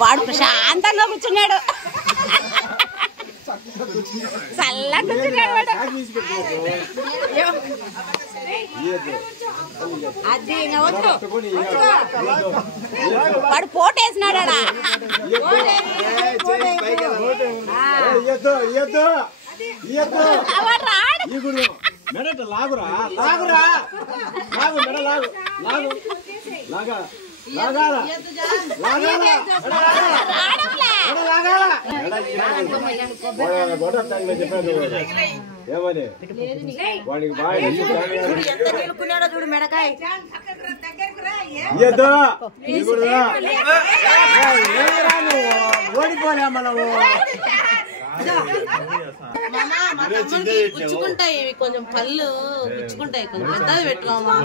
వాడు ప్రశాంతంగా కూర్చున్నాడు, చల్లగా కూర్చున్నాడు వాడు. అది వాడు పోటేసినాడా లాగురా లాగురా లాగు మెడ లాగు లాగు లాగా లాగాల చెప్పాను ఏమని వాడికి బాగా చూడు మెడకాయ ఓడిపోలే మనము పుచ్చుకుంటాయి కొంచెం పళ్ళు పుచ్చుకుంటాయి, కొంచెం పెద్దది పెట్టుకోమా.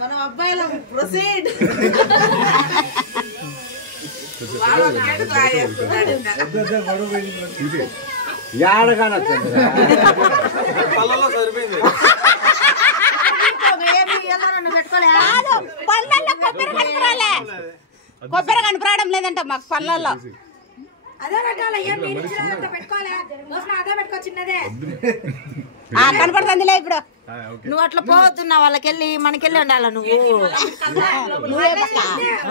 మనం అబ్బాయిల ప్రొసీడ్. ఏడగానే సరిపోయింది. కొబ్బరి కనపడడం లేదంట మాకు పళ్ళల్లో. కనపడుతుందిలే ఇప్పుడు. నువ్వు అట్లా పోతున్నా వాళ్ళకెళ్ళి మనకెళ్ళి ఉండాల. నువ్వు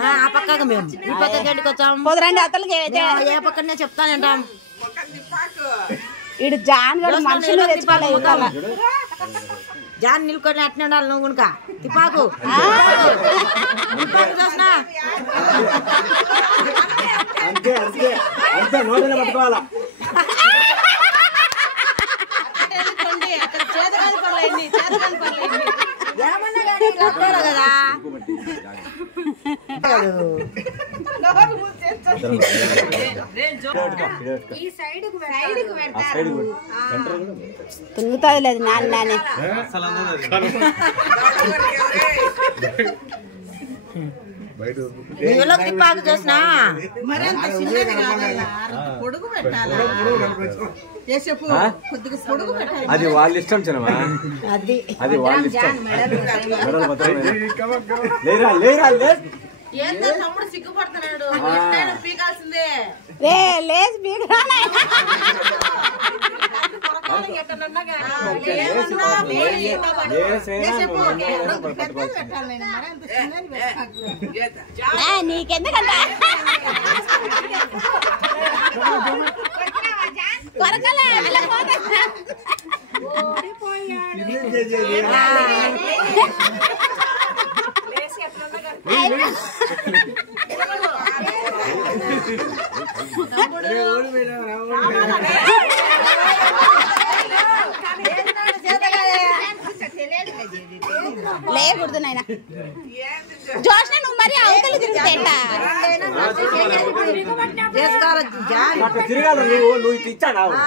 ఆ పక్కకు మేము ఈ పక్కకి ఎంటికి వచ్చాము. కుదరండి అతలకి ఏ పక్కనే చెప్తానంటాం. ఇడు జాన్ గడు మనుషులు జాన్ నిల్కొని అట్నే ఉండాలి. నువ్వు కనుక తిపాకు చూసినా అంతే అంతే అంతే నోటిని పట్టుకోవాలా. కదా తుంగుతుంది లేదు నాని నాని. తిప్పాకు చూసినా అది వాళ్ళ ఇష్టం చిన్నమా, అది వాళ్ళ ఇష్టం. లేరా లేరా లే తమ్ముడు సిగ్గుపడుతున్నాడు. పీకాల్సిందే లేచి బీగరా నీకెందుకంట కొరకల లేకూడదు నాయన. జోష్న నువ్వు మరి అవతలు తిరుగుతాయంట. తిరగాలి నువ్వు ఇచ్చాను